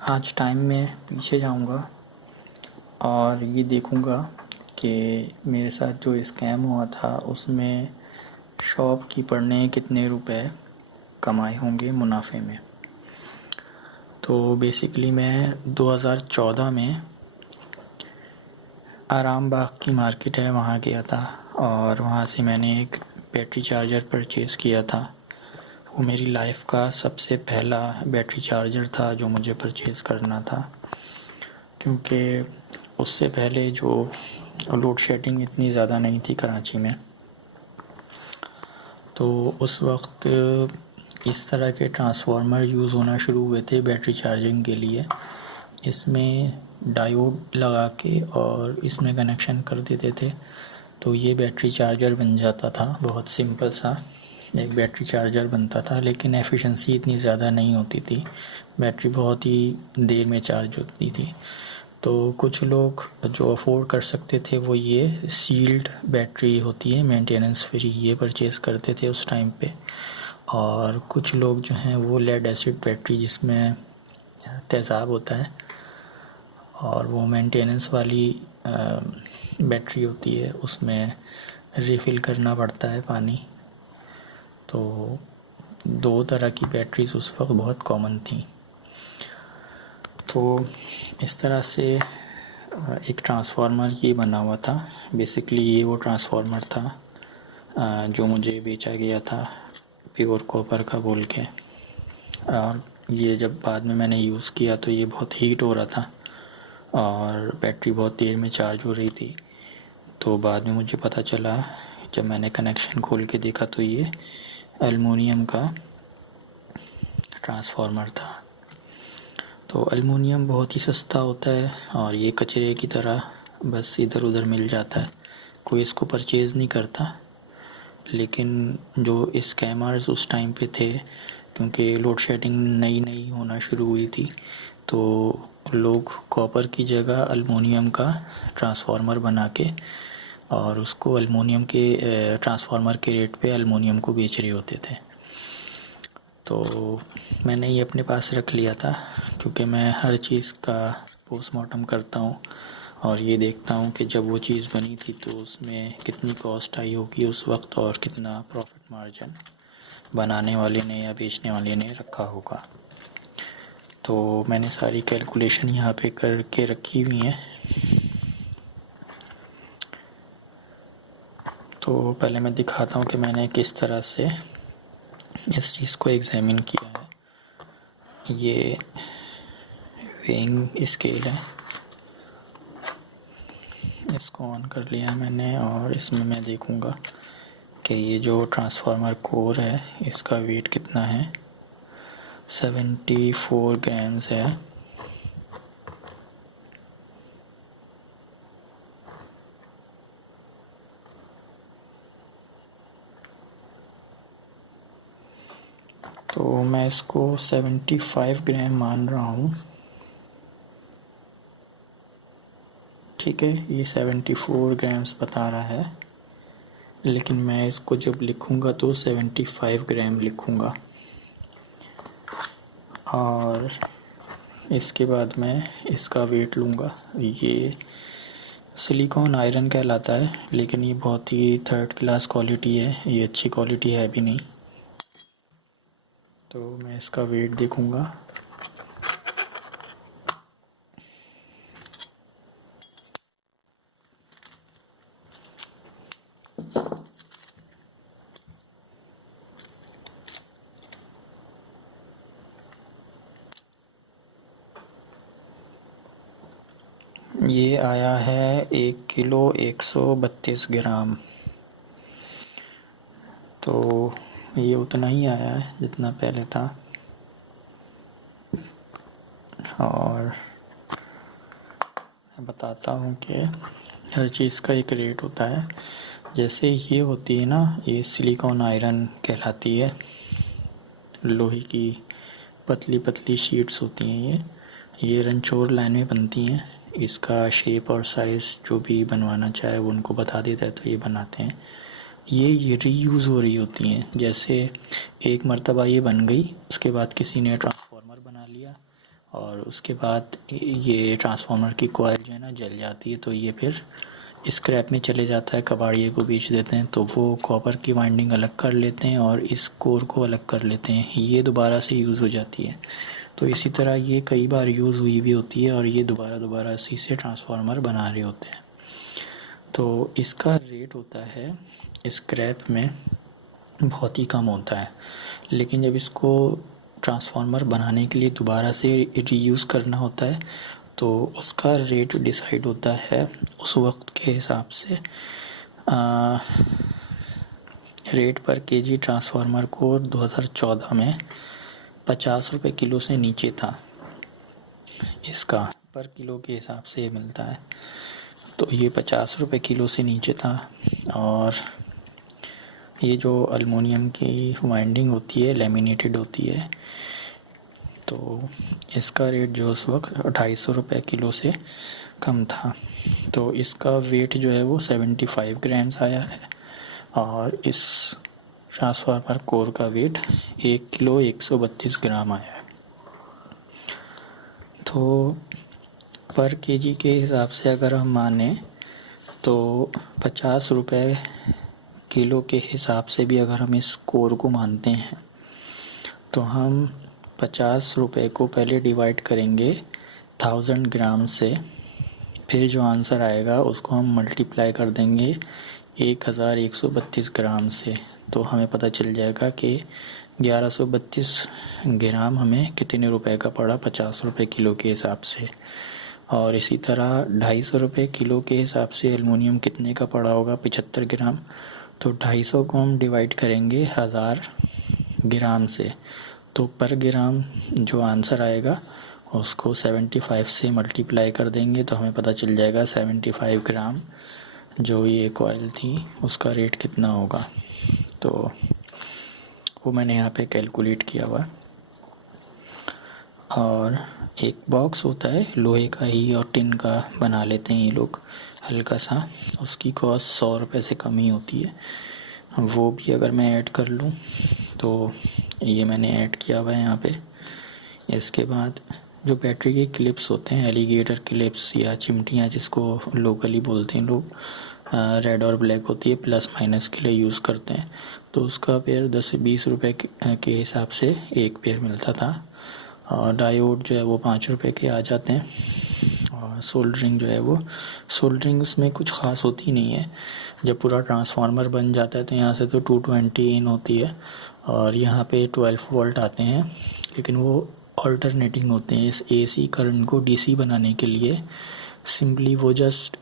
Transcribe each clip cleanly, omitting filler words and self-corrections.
आज टाइम में पीछे जाऊंगा और ये देखूंगा कि मेरे साथ जो स्कैम हुआ था उसमें शॉपकीपर ने कितने रुपए कमाए होंगे मुनाफे में। तो बेसिकली मैं 2014 में आराम बाग की मार्केट है वहाँ गया था और वहाँ से मैंने एक बैटरी चार्जर परचेज़ किया था। वो मेरी लाइफ का सबसे पहला बैटरी चार्जर था जो मुझे परचेज़ करना था, क्योंकि उससे पहले जो लोड शेडिंग इतनी ज़्यादा नहीं थी कराची में, तो उस वक्त इस तरह के ट्रांसफार्मर यूज़ होना शुरू हुए थे बैटरी चार्जिंग के लिए। इसमें डायोड लगा के और इसमें कनेक्शन कर देते थे तो ये बैटरी चार्जर बन जाता था। बहुत सिंपल सा एक बैटरी चार्जर बनता था, लेकिन एफिशिएंसी इतनी ज़्यादा नहीं होती थी, बैटरी बहुत ही देर में चार्ज होती थी। तो कुछ लोग जो अफोर्ड कर सकते थे वो ये सील्ड बैटरी होती है मेंटेनेंस फ्री, ये परचेज़ करते थे उस टाइम पे। और कुछ लोग जो हैं वो लेड एसिड बैटरी जिसमें तेज़ाब होता है और वो मेंटेनेंस वाली बैटरी होती है, उसमें रिफ़िल करना पड़ता है पानी। तो दो तरह की बैटरीज़ उस वक्त बहुत कॉमन थी। तो इस तरह से एक ट्रांसफार्मर ये बना हुआ था। बेसिकली ये वो ट्रांसफार्मर था जो मुझे बेचा गया था प्योर कॉपर का बोल के। और ये जब बाद में मैंने यूज़ किया तो ये बहुत हीट हो रहा था और बैटरी बहुत देर में चार्ज हो रही थी। तो बाद में मुझे पता चला, जब मैंने कनेक्शन खोल के देखा तो ये एल्युमिनियम का ट्रांसफार्मर था। तो एल्युमिनियम बहुत ही सस्ता होता है और ये कचरे की तरह बस इधर उधर मिल जाता है, कोई इसको परचेज़ नहीं करता। लेकिन जो स्कैमर्स उस टाइम पे थे, क्योंकि लोड शेडिंग नई नई होना शुरू हुई थी, तो लोग कॉपर की जगह एल्युमिनियम का ट्रांसफार्मर बना के और उसको एल्युमिनियम के ट्रांसफार्मर के रेट पे एल्युमिनियम को बेच रहे होते थे। तो मैंने ये अपने पास रख लिया था, क्योंकि मैं हर चीज़ का पोस्टमार्टम करता हूँ और ये देखता हूँ कि जब वो चीज़ बनी थी तो उसमें कितनी कॉस्ट आई होगी उस वक्त और कितना प्रॉफिट मार्जिन बनाने वाले ने या बेचने वाले ने रखा होगा। तो मैंने सारी कैलकुलेशन यहाँ पे करके रखी हुई है। तो पहले मैं दिखाता हूँ कि मैंने किस तरह से इस चीज़ को एग्जामिन किया है। ये वेइंग स्केल है, इसको ऑन कर लिया मैंने और इसमें मैं देखूँगा कि ये जो ट्रांसफार्मर कोर है इसका वेट कितना है। 74 ग्राम्स है। तो मैं इसको 75 ग्राम मान रहा हूँ, ठीक है। ये 74 ग्राम्स बता रहा है, लेकिन मैं इसको जब लिखूँगा तो 75 ग्राम लिखूँगा और इसके बाद मैं इसका वेट लूँगा। ये सिलिकॉन आयरन कहलाता है, लेकिन ये बहुत ही थर्ड क्लास क्वालिटी है, ये अच्छी क्वालिटी है भी नहीं। तो मैं इसका वेट देखूँगा। ये आया है 1 किलो 132 ग्राम। तो ये उतना ही आया है जितना पहले था। और मैं बताता हूँ कि हर चीज़ का एक रेट होता है। जैसे ये होती है ना, ये सिलिकॉन आयरन कहलाती है, लोहे की पतली पतली शीट्स होती हैं। ये रणछोड़ लाइन में बनती हैं। इसका शेप और साइज़ जो भी बनवाना चाहे वो उनको बता देता है तो ये बनाते हैं। ये रीयूज़ हो रही होती हैं। जैसे एक मर्तबा ये बन गई, उसके बाद किसी ने ट्रांसफार्मर बना लिया और उसके बाद ये ट्रांसफार्मर की कॉइल जो है ना जल जाती है, तो ये फिर स्क्रैप में चले जाता है, कबाड़िए को बेच देते हैं। तो वो कॉपर की वाइंडिंग अलग कर लेते हैं और इस कोर को अलग कर लेते हैं, ये दोबारा से यूज़ हो जाती है। तो इसी तरह ये कई बार यूज़ हुई भी होती है और ये दोबारा इसी से ट्रांसफार्मर बना रहे होते हैं। तो इसका रेट होता है स्क्रैप में बहुत ही कम होता है, लेकिन जब इसको ट्रांसफार्मर बनाने के लिए दोबारा से रीयूज़ करना होता है तो उसका रेट डिसाइड होता है उस वक्त के हिसाब से। रेट पर केजी ट्रांसफार्मर को 2014 में 50 रुपये किलो से नीचे था, इसका पर किलो के हिसाब से मिलता है। तो ये 50 रुपये किलो से नीचे था। और ये जो अल्मुनियम की वाइंडिंग होती है लेमिनेटेड होती है, तो इसका रेट जो उस वक्त 250 रुपये किलो से कम था। तो इसका वेट जो है वो 75 ग्राम्स आया है और इस ट्रांसफार्मर कोर का वेट 1 किलो 132 ग्राम आया है। तो पर केजी के हिसाब से अगर हम माने तो 50 रुपये किलो के हिसाब से भी अगर हम इस कोर को मानते हैं तो हम 50 रुपये को पहले डिवाइड करेंगे 1000 ग्राम से, फिर जो आंसर आएगा उसको हम मल्टीप्लाई कर देंगे 1132 ग्राम से। तो हमें पता चल जाएगा कि 1132 ग्राम हमें कितने रुपए का पड़ा 50 रुपये किलो के हिसाब से। और इसी तरह 250 रुपये किलो के हिसाब से एलुमिनियम कितने का पड़ा होगा 75 ग्राम। तो 250 को हम डिवाइड करेंगे 1000 ग्राम से, तो पर ग्राम जो आंसर आएगा उसको 75 से मल्टीप्लाई कर देंगे तो हमें पता चल जाएगा 75 ग्राम जो ये कॉइल थी उसका रेट कितना होगा। तो वो मैंने यहाँ पे कैलकुलेट किया हुआ। और एक बॉक्स होता है लोहे का ही और टिन का बना लेते हैं ये लोग हल्का सा, उसकी कॉस्ट 100 रुपये से कम ही होती है। वो भी अगर मैं ऐड कर लूँ तो ये मैंने ऐड किया हुआ है यहाँ पे। इसके बाद जो बैटरी के क्लिप्स होते हैं एलिगेटर क्लिप्स या चिमटियाँ जिसको लोकली बोलते हैं लोग, रेड और ब्लैक होती है, प्लस माइनस के लिए यूज़ करते हैं। तो उसका पेयर 10 से 20 रुपये के हिसाब से एक पेयर मिलता था। और डायोड जो है वो 5 रुपये के आ जाते हैं। और सोल्डरिंग जो है वो सोल्डरिंग उसमें कुछ ख़ास होती नहीं है। जब पूरा ट्रांसफार्मर बन जाता है तो यहाँ से तो 220 इन होती है और यहाँ पे 12 वोल्ट आते हैं, लेकिन वो ऑल्टरनेटिंग होते हैं। इस एसी करंट को डीसी बनाने के लिए सिंपली वो जस्ट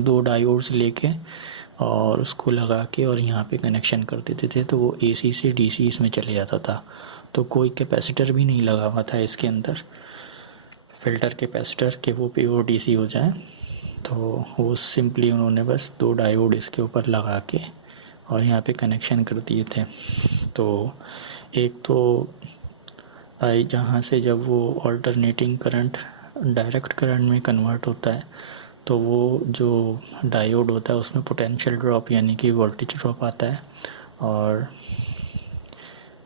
2 डायोड्स लेके और उसको लगा के और यहाँ पे कनेक्शन कर देते थे, तो वो एसी से डीसी इसमें चले जाता था। तो कोई कैपेसिटर भी नहीं लगा हुआ था इसके अंदर, फ़िल्टर कैपेसिटर के वो प्योर डीसी हो जाए। तो वो सिंपली उन्होंने बस 2 डायोड इसके ऊपर लगा के और यहाँ पे कनेक्शन कर दिए थे। तो एक तो आई जहाँ से जब वो ऑल्टरनेटिंग करंट डायरेक्ट करंट में कन्वर्ट होता है तो वो जो डायोड होता है उसमें पोटेंशियल ड्रॉप यानी कि वोल्टेज ड्रॉप आता है और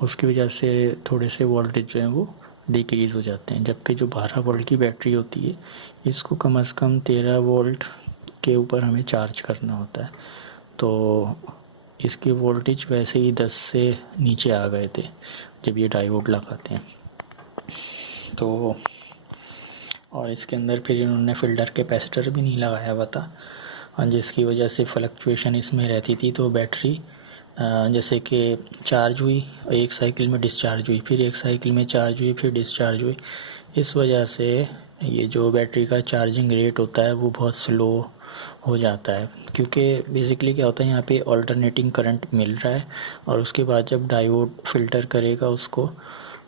उसकी वजह से थोड़े से वोल्टेज जो है वो डिक्रीज़ हो जाते हैं। जबकि जो 12 वोल्ट की बैटरी होती है इसको कम से कम 13 वोल्ट के ऊपर हमें चार्ज करना होता है। तो इसके वोल्टेज वैसे ही 10 से नीचे आ गए थे जब ये डायोड लगाते हैं। तो और इसके अंदर फिर इन्होंने फ़िल्टर कैपेसिटर भी नहीं लगाया हुआ था और जिसकी वजह से फ्लक्चुएशन इसमें रहती थी। तो बैटरी जैसे कि चार्ज हुई, एक साइकिल में डिस्चार्ज हुई, फिर एक साइकिल में चार्ज हुई, फिर डिस्चार्ज हुई। इस वजह से ये जो बैटरी का चार्जिंग रेट होता है वो बहुत स्लो हो जाता है, क्योंकि बेसिकली क्या होता है यहाँ पे ऑल्टरनेटिंग करंट मिल रहा है और उसके बाद जब डायोड फ़िल्टर करेगा उसको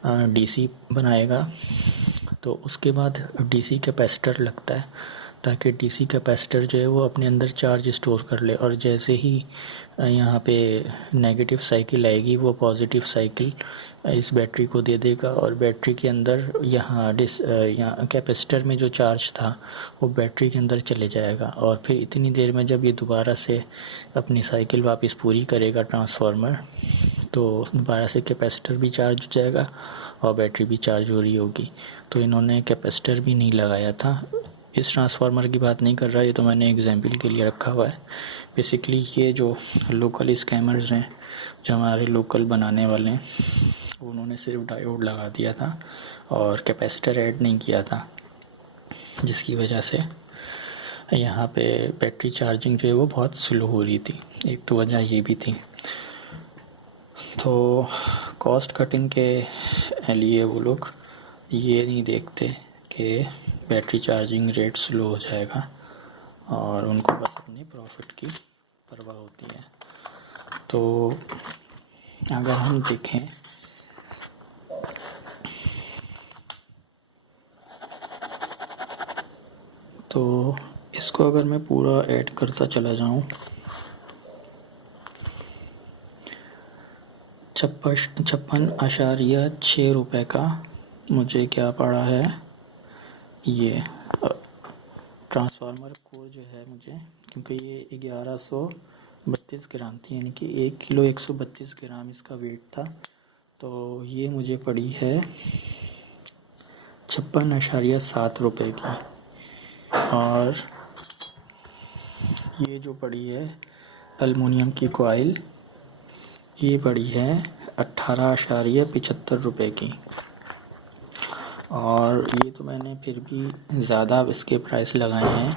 डीसी बनाएगा तो उसके बाद डीसी कैपेसिटर लगता है ताकि डीसी कैपेसिटर जो है वो अपने अंदर चार्ज स्टोर कर ले और जैसे ही यहाँ पे नेगेटिव साइकिल आएगी वो पॉजिटिव साइकिल इस बैटरी को दे देगा और बैटरी के अंदर यहाँ कैपेसिटर में जो चार्ज था वो बैटरी के अंदर चले जाएगा और फिर इतनी देर में जब ये दोबारा से अपनी साइकिल वापस पूरी करेगा ट्रांसफार्मर तो दोबारा से कैपेसिटर भी चार्ज हो जाएगा और बैटरी भी चार्ज हो रही होगी। तो इन्होंने कैपेसिटर भी नहीं लगाया था। इस ट्रांसफार्मर की बात नहीं कर रहा, ये तो मैंने एग्जाम्पल के लिए रखा हुआ है। बेसिकली ये जो लोकल स्कैमर्स हैं, जो हमारे लोकल बनाने वाले हैं, उन्होंने सिर्फ डायोड लगा दिया था और कैपेसिटर ऐड नहीं किया था, जिसकी वजह से यहाँ पे बैटरी चार्जिंग जो है वो बहुत स्लो हो रही थी। एक तो वजह ये भी थी। तो कॉस्ट कटिंग के लिए वो लोग ये नहीं देखते कि बैटरी चार्जिंग रेट स्लो हो जाएगा, और उनको बस अपने प्रॉफिट की परवाह होती है। तो अगर हम देखें तो इसको अगर मैं पूरा ऐड करता चला जाऊँ, 56.6 रुपये का मुझे क्या पड़ा है, ये ट्रांसफार्मर कोर जो है मुझे, क्योंकि ये 1132 ग्राम थी, यानी कि 1 किलो 132 ग्राम इसका वेट था। तो ये मुझे पड़ी है 56.7 रुपये की। और ये जो पड़ी है एलुमिनियम की कॉइल, ये पड़ी है 18.75 रुपये की। और ये तो मैंने फिर भी ज़्यादा इसके प्राइस लगाए हैं,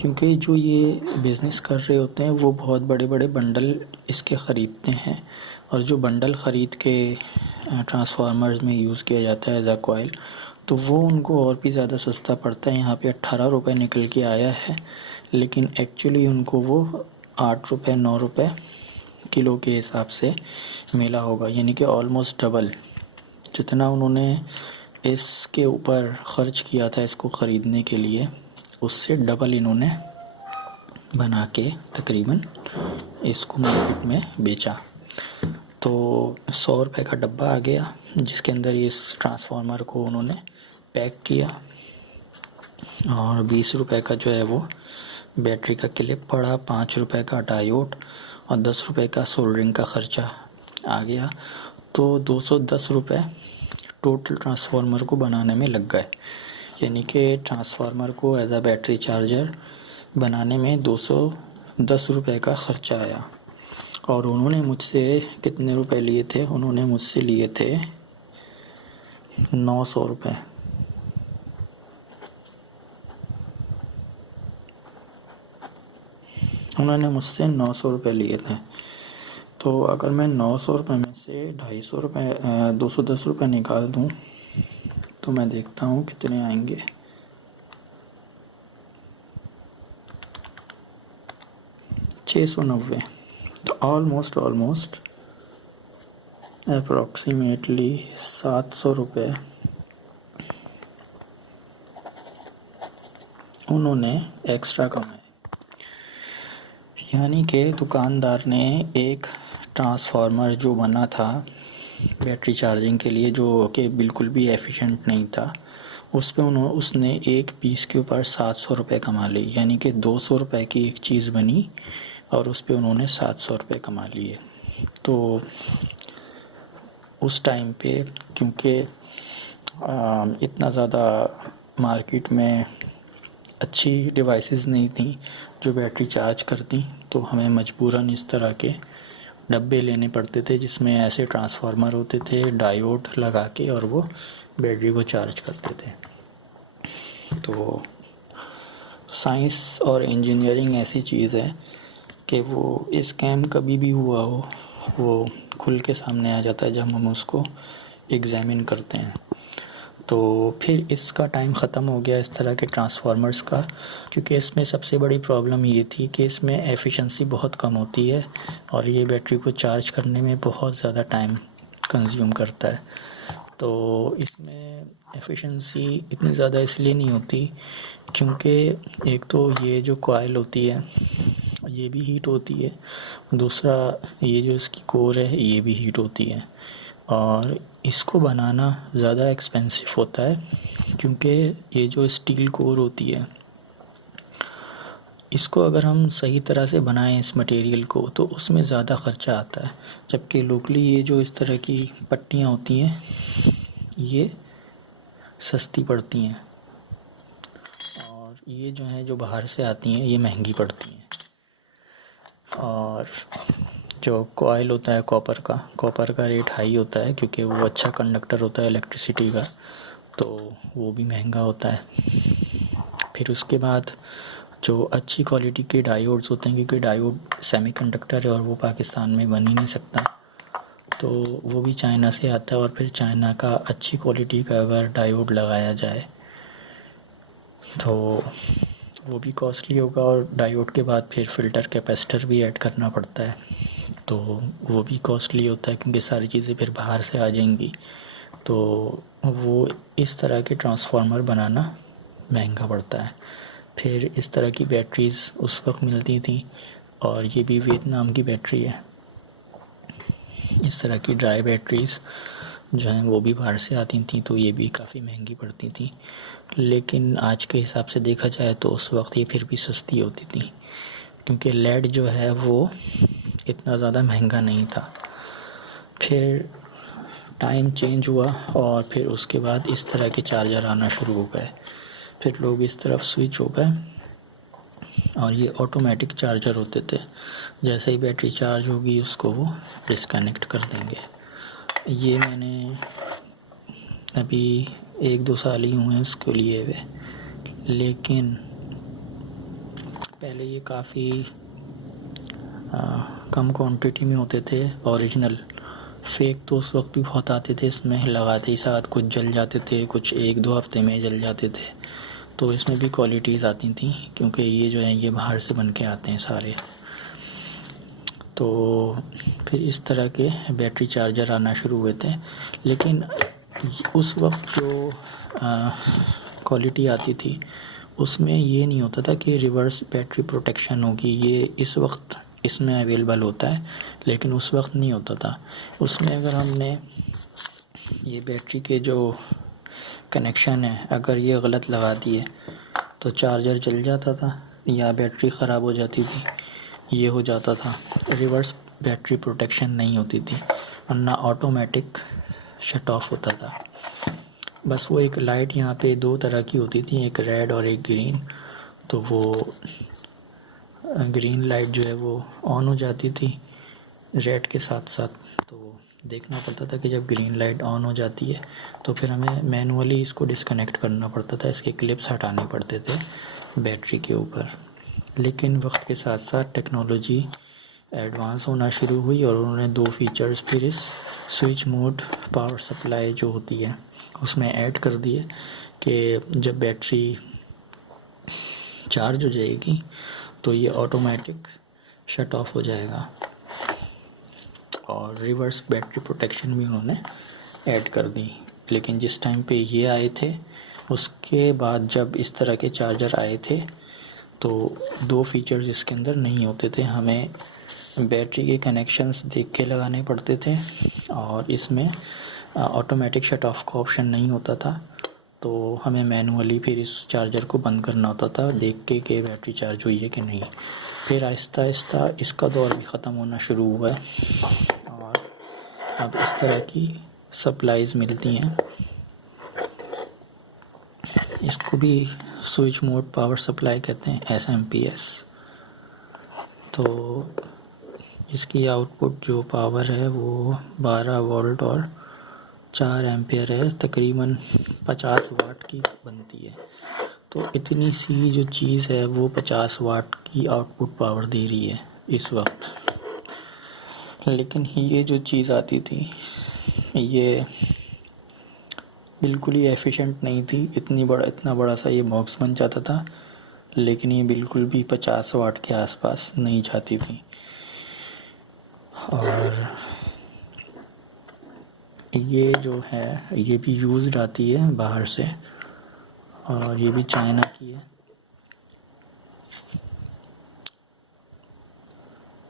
क्योंकि जो ये बिज़नेस कर रहे होते हैं वो बहुत बड़े बड़े बंडल इसके ख़रीदते हैं, और जो बंडल ख़रीद के ट्रांसफार्मर्स में यूज़ किया जाता है एज अ कॉइल, तो वो उनको और भी ज़्यादा सस्ता पड़ता है। यहाँ पे 18 रुपये निकल के आया है, लेकिन एक्चुअली उनको वो 8 रुपये 9 रुपये किलो के हिसाब से मिला होगा, यानी कि ऑलमोस्ट डबल जितना उन्होंने इसके ऊपर ख़र्च किया था इसको ख़रीदने के लिए, उससे डबल इन्होंने बना के तकरीबन इसको मार्केट में बेचा। तो 100 रुपये का डब्बा आ गया, जिसके अंदर इस ट्रांसफार्मर को उन्होंने पैक किया, और 20 रुपये का जो है वो बैटरी का क्लिप पड़ा, 5 रुपये का डायोड और 10 रुपये का सोल्डरिंग का ख़र्चा आ गया। तो 210 रुपये टोटल ट्रांसफार्मर को बनाने में लग गए, यानी कि ट्रांसफार्मर को एज अ बैटरी चार्जर बनाने में 210 रुपये का ख़र्चा आया। और उन्होंने मुझसे कितने रुपए लिए थे, उन्होंने मुझसे लिए थे 900 रुपये। उन्होंने मुझसे 900 रुपये लिए थे। तो अगर मैं 900 रुपये में से 250 रुपये 210 रुपये निकाल दूँ तो मैं देखता हूँ कितने आएंगे। 690। तो ऑलमोस्ट अप्रॉक्सीमेटली 700 रुपये उन्होंने एक्स्ट्रा कमाए। यानी कि दुकानदार ने एक ट्रांसफार्मर जो बना था बैटरी चार्जिंग के लिए, जो कि बिल्कुल भी एफिशिएंट नहीं था, उस पे उसने एक पीस के ऊपर 700 रुपये कमा ली। यानी कि 200 रुपये की एक चीज़ बनी और उस पे उन्होंने 700 रुपये कमा लिए। तो उस टाइम पे क्योंकि इतना ज़्यादा मार्केट में अच्छी डिवाइसेस नहीं थी जो बैटरी चार्ज करती, तो हमें मजबूरन इस तरह के डब्बे लेने पड़ते थे जिसमें ऐसे ट्रांसफार्मर होते थे डायोड लगा के, और वो बैटरी को चार्ज करते थे। तो साइंस और इंजीनियरिंग ऐसी चीज़ है कि वो स्कैम कभी भी हुआ हो वो खुल के सामने आ जाता है जब हम उसको एग्ज़ामिन करते हैं। तो फिर इसका टाइम ख़त्म हो गया इस तरह के ट्रांसफार्मर्स का, क्योंकि इसमें सबसे बड़ी प्रॉब्लम ये थी कि इसमें एफिशिएंसी बहुत कम होती है और ये बैटरी को चार्ज करने में बहुत ज़्यादा टाइम कंज्यूम करता है। तो इसमें एफिशिएंसी इतनी ज़्यादा इसलिए नहीं होती क्योंकि एक तो ये जो कॉइल होती है ये भी हीट होती है, दूसरा ये जो इसकी कोर है ये भी हीट होती है, और इसको बनाना ज़्यादा एक्सपेंसिव होता है क्योंकि ये जो स्टील कोर होती है इसको अगर हम सही तरह से बनाएं इस मटेरियल को तो उसमें ज़्यादा ख़र्चा आता है। जबकि लोकली ये जो इस तरह की पट्टियाँ होती हैं ये सस्ती पड़ती हैं, और ये जो हैं जो बाहर से आती हैं ये महंगी पड़ती हैं। और जो कॉयल होता है कॉपर का रेट हाई होता है क्योंकि वो अच्छा कंडक्टर होता है इलेक्ट्रिसिटी का, तो वो भी महंगा होता है। फिर उसके बाद जो अच्छी क्वालिटी के डायोड्स होते हैं, क्योंकि डायोड सेमीकंडक्टर है और वो पाकिस्तान में बन ही नहीं सकता, तो वो भी चाइना से आता है। और फिर चाइना का अच्छी क्वालिटी का अगर डायोड लगाया जाए तो वो भी कॉस्टली होगा, और डायोड के बाद फिर फ़िल्टर कैपेसिटर भी ऐड करना पड़ता है, तो वो भी कॉस्टली होता है क्योंकि सारी चीज़ें फिर बाहर से आ जाएंगी। तो वो इस तरह के ट्रांसफार्मर बनाना महंगा पड़ता है। फिर इस तरह की बैटरीज़ उस वक्त मिलती थी, और ये भी वियतनाम की बैटरी है। इस तरह की ड्राई बैटरीज़ जो हैं वो भी बाहर से आती थी, तो ये भी काफ़ी महंगी पड़ती थी। लेकिन आज के हिसाब से देखा जाए तो उस वक्त ये फिर भी सस्ती होती थी, क्योंकि लेड जो है वो इतना ज़्यादा महंगा नहीं था। फिर टाइम चेंज हुआ और फिर उसके बाद इस तरह के चार्जर आना शुरू हो गए। फिर लोग इस तरफ स्विच हो गए, और ये ऑटोमेटिक चार्जर होते थे। जैसे ही बैटरी चार्ज होगी उसको वो डिस्कनेक्ट कर देंगे। ये मैंने अभी 1-2 साल ही हुए हैं इसके लिए हुए, लेकिन पहले ये काफ़ी कम क्वांटिटी में होते थे ओरिजिनल। फेक तो उस वक्त भी बहुत आते थे, इसमें लगाते ही साथ कुछ जल जाते थे, कुछ 1-2 हफ्ते में जल जाते थे। तो इसमें भी क्वालिटीज़ आती थी, क्योंकि ये जो है ये बाहर से बन के आते हैं सारे। तो फिर इस तरह के बैटरी चार्जर आना शुरू हुए थे। लेकिन उस वक्त जो क्वालिटी आती थी उसमें ये नहीं होता था कि रिवर्स बैटरी प्रोटेक्शन होगी। ये इस वक्त इसमें अवेलेबल होता है, लेकिन उस वक्त नहीं होता था। उसमें अगर हमने ये बैटरी के जो कनेक्शन है अगर ये गलत लगा दिए तो चार्जर जल जाता था या बैटरी ख़राब हो जाती थी, ये हो जाता था। रिवर्स बैटरी प्रोटेक्शन नहीं होती थी, वरना ऑटोमेटिक शट ऑफ होता था। बस वो एक लाइट यहाँ पे 2 तरह की होती थी, एक रेड और एक ग्रीन। तो वो ग्रीन लाइट जो है वो ऑन हो जाती थी रेड के साथ साथ। तो देखना पड़ता था कि जब ग्रीन लाइट ऑन हो जाती है तो फिर हमें मैनुअली इसको डिस्कनेक्ट करना पड़ता था, इसके क्लिप्स हटाने पड़ते थे बैटरी के ऊपर। लेकिन वक्त के साथ साथ टेक्नोलॉजी एडवांस होना शुरू हुई और उन्होंने 2 फीचर्स फिर इस स्विच मोड पावर सप्लाई जो होती है उसमें ऐड कर दिए कि जब बैटरी चार्ज हो जाएगी तो ये ऑटोमेटिक शट ऑफ हो जाएगा, और रिवर्स बैटरी प्रोटेक्शन भी उन्होंने ऐड कर दी। लेकिन जिस टाइम पे ये आए थे उसके बाद जब इस तरह के चार्जर आए थे तो 2 फीचर्स इसके अंदर नहीं होते थे। हमें बैटरी के कनेक्शंस देख के लगाने पड़ते थे, और इसमें ऑटोमेटिक शट ऑफ का ऑप्शन नहीं होता था, तो हमें मैनुअली फिर इस चार्जर को बंद करना होता था देख के कि बैटरी चार्ज हुई है कि नहीं। फिर आहिस्ता आहिस्ता इसका दौर भी ख़त्म होना शुरू हुआ है, और अब इस तरह की सप्लाईज़ मिलती हैं। इसको भी स्विच मोड पावर सप्लाई कहते हैं, SMP-S। तो इसकी आउटपुट जो पावर है वो 12 वोल्ट और 4 एम्पियर है, तकरीबन 50 वाट की बनती है। तो इतनी सी जो चीज़ है वो 50 वाट की आउटपुट पावर दे रही है इस वक्त। लेकिन ये जो चीज़ आती थी ये बिल्कुल ही एफिशिएंट नहीं थी। इतना बड़ा सा ये बॉक्स बन जाता था, लेकिन ये बिल्कुल भी 50 वाट के आसपास नहीं जाती थी। और ये जो है ये भी यूज़्ड आती है बाहर से, और ये भी चाइना की है।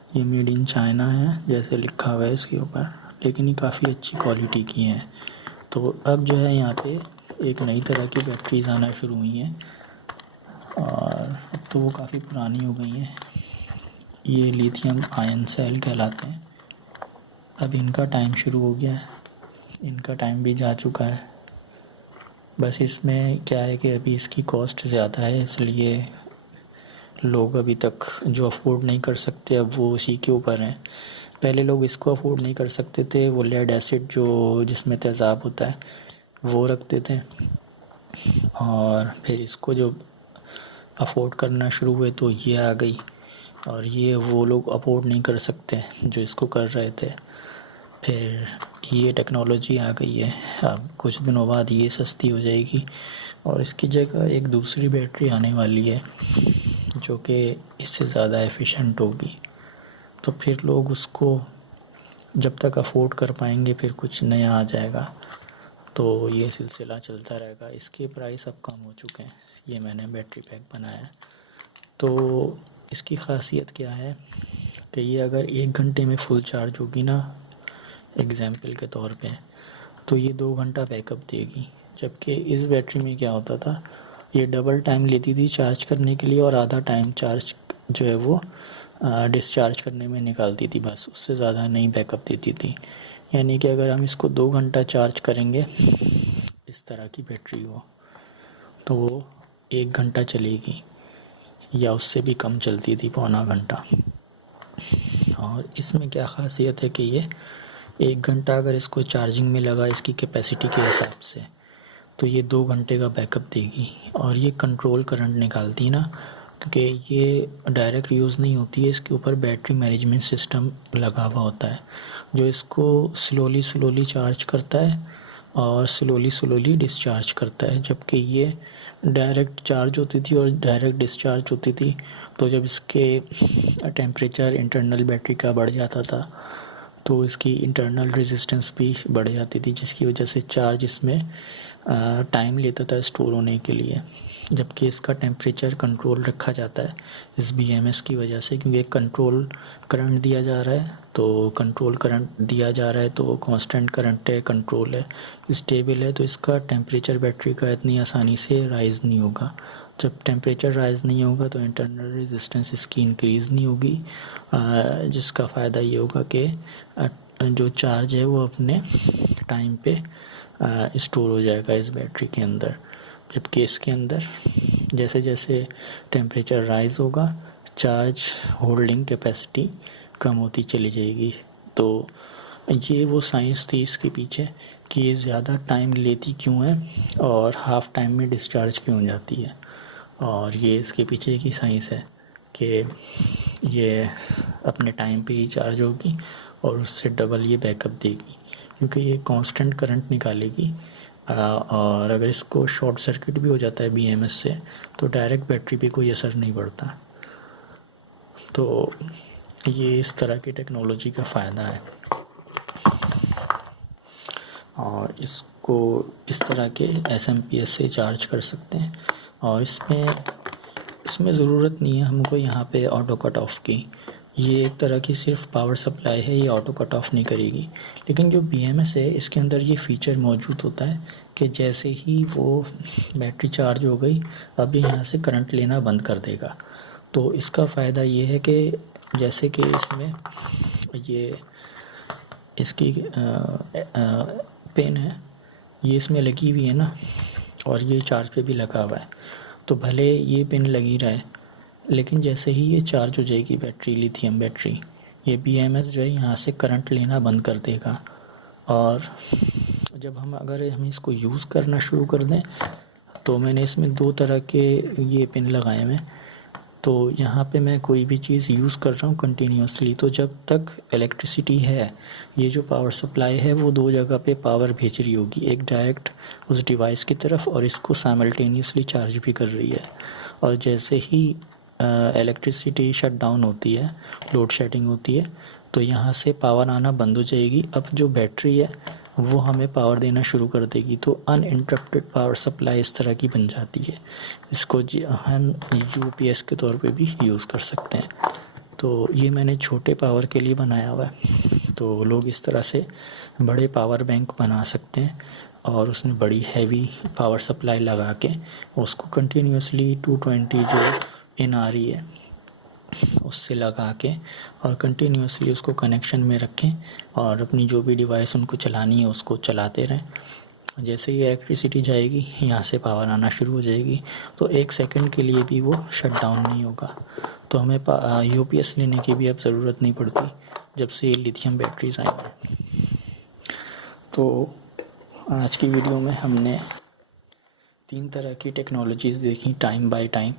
ये मेड इन चाइना है जैसे लिखा हुआ है इसके ऊपर, लेकिन ये काफ़ी अच्छी क्वालिटी की हैं। तो अब जो है यहाँ पे एक नई तरह की बैटरीज़ आना शुरू हुई हैं, और अब तो वो काफ़ी पुरानी हो गई हैं। ये लिथियम आयन सेल कहलाते हैं। अब इनका टाइम शुरू हो गया है, इनका टाइम भी जा चुका है। बस इसमें क्या है कि अभी इसकी कॉस्ट ज़्यादा है, इसलिए लोग अभी तक जो अफोर्ड नहीं कर सकते अब वो इसी के ऊपर हैं। पहले लोग इसको अफोर्ड नहीं कर सकते थे, वो लेड एसिड जो जिसमें तेज़ाब होता है वो रखते थे, और फिर इसको जो अफोर्ड करना शुरू हुए तो ये आ गई, और ये वो लोग अफोर्ड नहीं कर सकते जो इसको कर रहे थे। फिर ये टेक्नोलॉजी आ गई है, अब कुछ दिनों बाद ये सस्ती हो जाएगी और इसकी जगह एक दूसरी बैटरी आने वाली है जो कि इससे ज़्यादा एफिशिएंट होगी। तो फिर लोग उसको जब तक अफोर्ड कर पाएंगे फिर कुछ नया आ जाएगा, तो ये सिलसिला चलता रहेगा। इसके प्राइस अब कम हो चुके हैं। ये मैंने बैटरी पैक बनाया है, तो इसकी ख़ासियत क्या है कि ये अगर 1 घंटे में फुल चार्ज होगी ना, एग्ज़ाम्पल के तौर पे, तो ये 2 घंटा बैकअप देगी। जबकि इस बैटरी में क्या होता था, ये डबल टाइम लेती थी चार्ज करने के लिए और आधा टाइम चार्ज जो है वो डिस्चार्ज करने में निकालती थी, बस उससे ज़्यादा नहीं बैकअप देती थी। यानी कि अगर हम इसको 2 घंटा चार्ज करेंगे, इस तरह की बैटरी हो, तो वो 1 घंटा चलेगी या उससे भी कम चलती थी, पौना घंटा। और इसमें क्या ख़ासियत है कि ये 1 घंटा अगर इसको चार्जिंग में लगा इसकी कैपेसिटी के हिसाब से, तो ये 2 घंटे का बैकअप देगी। और ये कंट्रोल करंट निकालती ना, क्योंकि ये डायरेक्ट यूज़ नहीं होती है, इसके ऊपर बैटरी मैनेजमेंट सिस्टम लगा हुआ होता है जो इसको स्लोली चार्ज करता है और स्लोली डिस्चार्ज करता है। जबकि ये डायरेक्ट चार्ज होती थी और डायरेक्ट डिस्चार्ज होती थी, तो जब इसके टेम्परेचर इंटरनल बैटरी का बढ़ जाता था तो इसकी इंटरनल रेजिस्टेंस भी बढ़ जाती थी, जिसकी वजह से चार्ज इसमें टाइम लेता था स्टोर होने के लिए। जबकि इसका टेम्परेचर कंट्रोल रखा जाता है इस BMS की वजह से, क्योंकि एक कंट्रोल करंट दिया जा रहा है, तो कंट्रोल करंट दिया जा रहा है तो कांस्टेंट करंट है, कंट्रोल है, स्टेबल है, तो इसका टेम्परेचर बैटरी का इतनी आसानी से राइज़ नहीं होगा। जब टेम्परेचर राइज़ नहीं होगा तो इंटरनल रेजिस्टेंस इसकी इंक्रीज़ नहीं होगी, जिसका फ़ायदा ये होगा कि जो चार्ज है वो अपने टाइम पे स्टोर हो जाएगा इस बैटरी के अंदर। जबकि इसके अंदर जैसे जैसे टेम्परेचर राइज़ होगा चार्ज होल्डिंग कैपेसिटी कम होती चली जाएगी। तो ये वो साइंस थी इसके पीछे कि ये ज़्यादा टाइम लेती क्यों है और हाफ़ टाइम में डिस्चार्ज क्यों हो जाती है। और ये इसके पीछे की साइंस है कि ये अपने टाइम पे ही चार्ज होगी और उससे डबल ये बैकअप देगी, क्योंकि ये कांस्टेंट करंट निकालेगी। और अगर इसको शॉर्ट सर्किट भी हो जाता है BMS से तो डायरेक्ट बैटरी पे कोई असर नहीं पड़ता। तो ये इस तरह की टेक्नोलॉजी का फ़ायदा है। और इसको इस तरह के SMPS से चार्ज कर सकते हैं, और इसमें ज़रूरत नहीं है हमको यहाँ पे ऑटो कट ऑफ की। ये एक तरह की सिर्फ पावर सप्लाई है, ये ऑटो कट ऑफ नहीं करेगी। लेकिन जो BMS है इसके अंदर ये फ़ीचर मौजूद होता है कि जैसे ही वो बैटरी चार्ज हो गई अब ये यहाँ से करंट लेना बंद कर देगा। तो इसका फ़ायदा ये है कि जैसे कि इसमें ये इसकी पेन है, ये इसमें लगी हुई है ना, और ये चार्ज पे भी लगा हुआ है, तो भले ये पिन लगी रहे, लेकिन जैसे ही ये चार्ज हो जाएगी बैटरी, लिथियम बैटरी, ये BMS जो है यहाँ से करंट लेना बंद कर देगा। और जब अगर हम इसको यूज़ करना शुरू कर दें, तो मैंने इसमें 2 तरह के ये पिन लगाए हुए हैं। तो यहाँ पे मैं कोई भी चीज़ यूज़ कर रहा हूँ कंटिन्यूसली, तो जब तक इलेक्ट्रिसिटी है, ये जो पावर सप्लाई है वो 2 जगह पे पावर भेज रही होगी, एक डायरेक्ट उस डिवाइस की तरफ और इसको साइमल्टेनियसली चार्ज भी कर रही है। और जैसे ही इलेक्ट्रिसिटी शट डाउन होती है, लोड शेडिंग होती है, तो यहाँ से पावर आना बंद हो जाएगी। अब जो बैटरी है वो हमें पावर देना शुरू कर देगी, तो अनइंटरप्टेड पावर सप्लाई इस तरह की बन जाती है। इसको हम UPS के तौर पे भी यूज़ कर सकते हैं। तो ये मैंने छोटे पावर के लिए बनाया हुआ है, तो लोग इस तरह से बड़े पावर बैंक बना सकते हैं और उसमें बड़ी हैवी पावर सप्लाई लगा के उसको कंटिन्यूसली 220 जो इन आ रही है उससे लगा के और कंटिन्यूसली उसको कनेक्शन में रखें और अपनी जो भी डिवाइस उनको चलानी है उसको चलाते रहें। जैसे ही इलेक्ट्रिसिटी जाएगी यहाँ से पावर आना शुरू हो जाएगी, तो 1 सेकंड के लिए भी वो शट डाउन नहीं होगा। तो हमें यूपीएस लेने की भी अब ज़रूरत नहीं पड़ती जब से ये लिथियम बैटरीज आई हैं। तो आज की वीडियो में हमने 3 तरह की टेक्नोलॉजीज़ देखी टाइम बाय टाइम,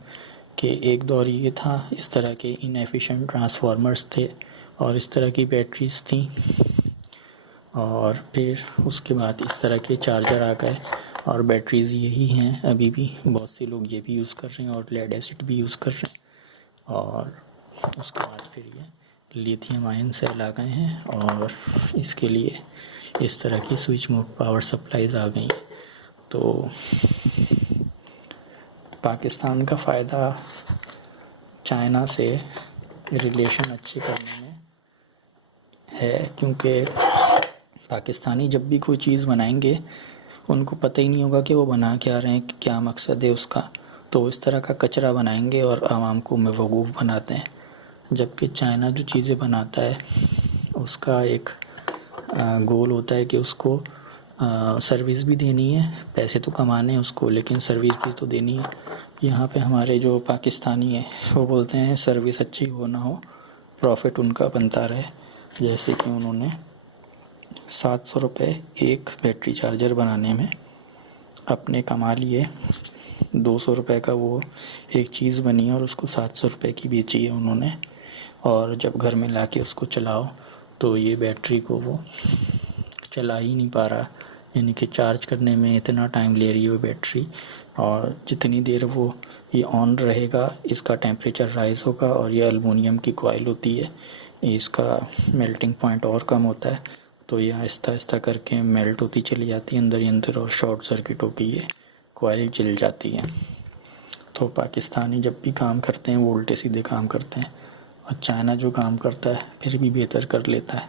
कि एक दौर ये था, इस तरह के इनएफिशिएंट ट्रांसफार्मर्स थे और इस तरह की बैटरीज थी, और फिर उसके बाद इस तरह के चार्जर आ गए और बैटरीज़ यही हैं अभी भी। बहुत से लोग ये भी यूज़ कर रहे हैं और लेड एसिड भी यूज़ कर रहे हैं। और उसके बाद फिर ये लिथियम आयन सेल आ गए हैं और इसके लिए इस तरह की स्विच मोड पावर सप्लाईज आ गई। तो पाकिस्तान का फ़ायदा चाइना से रिलेशन अच्छे करने में है, क्योंकि पाकिस्तानी जब भी कोई चीज़ बनाएंगे उनको पता ही नहीं होगा कि वो बना क्या रहे हैं, क्या मकसद है उसका। तो इस तरह का कचरा बनाएंगे और आवाम को बेवकूफ़ बनाते हैं। जबकि चाइना जो चीज़ें बनाता है उसका एक गोल होता है कि उसको सर्विस भी देनी है, पैसे तो कमाने हैं उसको, लेकिन सर्विस भी तो देनी है। यहाँ पे हमारे जो पाकिस्तानी है वो बोलते हैं सर्विस अच्छी हो ना हो, प्रॉफिट उनका बनता रहे। जैसे कि उन्होंने 700 रुपये एक बैटरी चार्जर बनाने में अपने कमा लिए, 200 रुपये का वो एक चीज़ बनी और उसको 700 रुपये की बेची है उन्होंने। और जब घर में लाके उसको चलाओ तो ये बैटरी को वो चला ही नहीं पा रहा, यानी कि चार्ज करने में इतना टाइम ले रही है वो बैटरी। और जितनी देर वो ये ऑन रहेगा इसका टेम्परेचर राइज़ होगा, और ये एलुमिनियम की कॉइल होती है, इसका मेल्टिंग पॉइंट और कम होता है, तो ये आहिस्ता आहिस्ता करके मेल्ट होती चली जाती है अंदर ही अंदर, और शॉर्ट सर्किट होकर ये कॉइल जल जाती है। तो पाकिस्तानी जब भी काम करते हैं वो उल्टे सीधे काम करते हैं, और चाइना जो काम करता है फिर भी बेहतर कर लेता है।